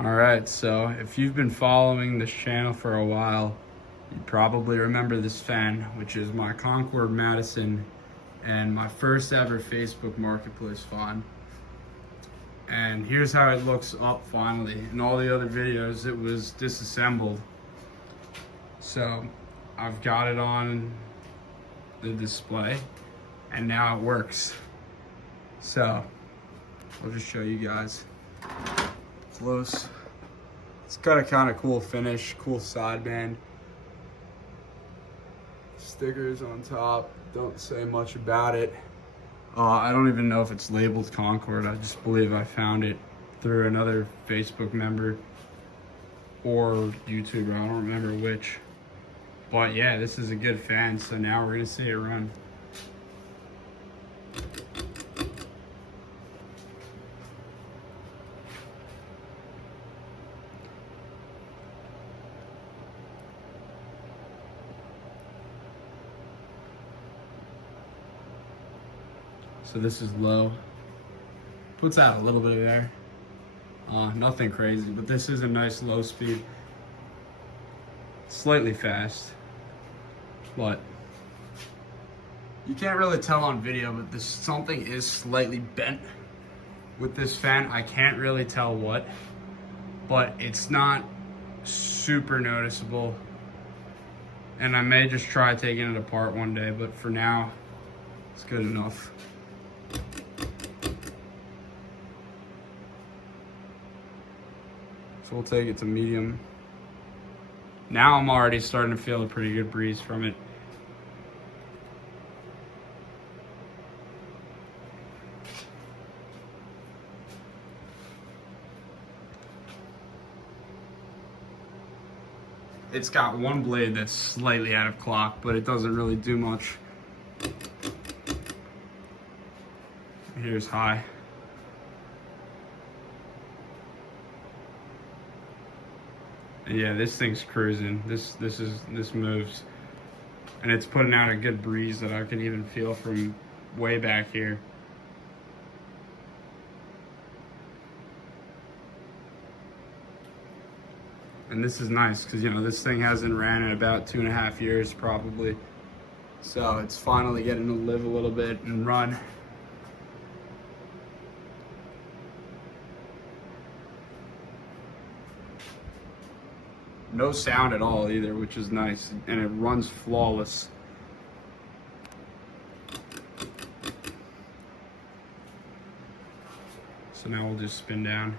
Alright, so if you've been following this channel for a while, you probably remember this fan, which is my Concord Madison and my first ever Facebook Marketplace find. And here's how it looks up finally. In all the other videos, it was disassembled. So I've got it on the display and now it works. So I'll just show you guys close. It's got a kind of cool finish, cool sideband. Stickers on top, don't say much about it. I don't even know if it's labeled Concord. I just believe I found it through another Facebook member or YouTuber, I don't remember which. But yeah, this is a good fan, so now we're gonna see it run. So this is low. Puts out a little bit of air. Nothing crazy, but this is a nice low speed. Slightly fast, but you can't really tell on video, but something is slightly bent with this fan. I can't really tell what, but it's not super noticeable. And I may just try taking it apart one day, but for now, it's good enough. So we'll take it to medium. Now I'm already starting to feel a pretty good breeze from it. It's got one blade that's slightly out of clock, but it doesn't really do much. Here's high. And yeah, this thing's cruising. This moves. And it's putting out a good breeze that I can even feel from way back here. And this is nice because, you know, this thing hasn't ran in about 2.5 years probably. So it's finally getting to live a little bit and run. No sound at all either, which is nice, and it runs flawless. So now we'll just spin down.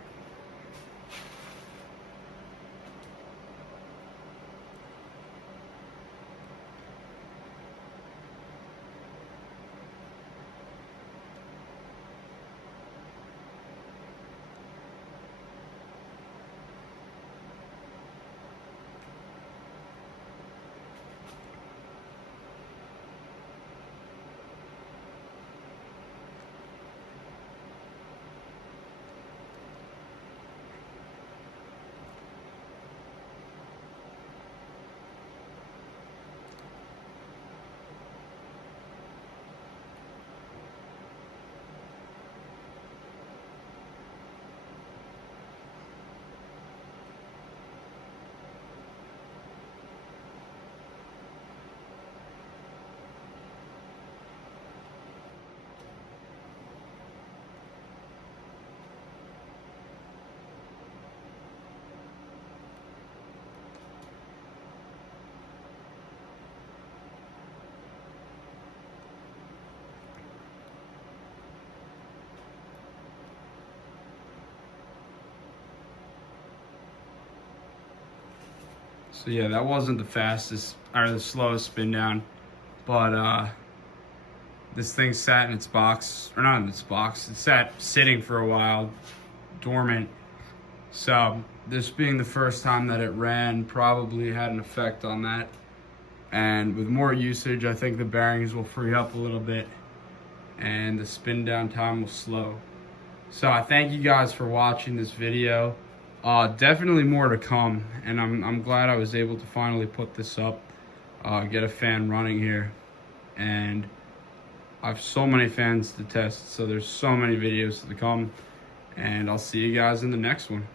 So yeah, that wasn't the fastest or the slowest spin down, but this thing sat in its box, or not in its box, it sat sitting for a while, dormant. So this being the first time that it ran probably had an effect on that. And with more usage, I think the bearings will free up a little bit and the spin down time will slow. So I thank you guys for watching this video. Definitely more to come, and I'm glad I was able to finally put this up, get a fan running here, and I have so many fans to test, so there's so many videos to come, and I'll see you guys in the next one.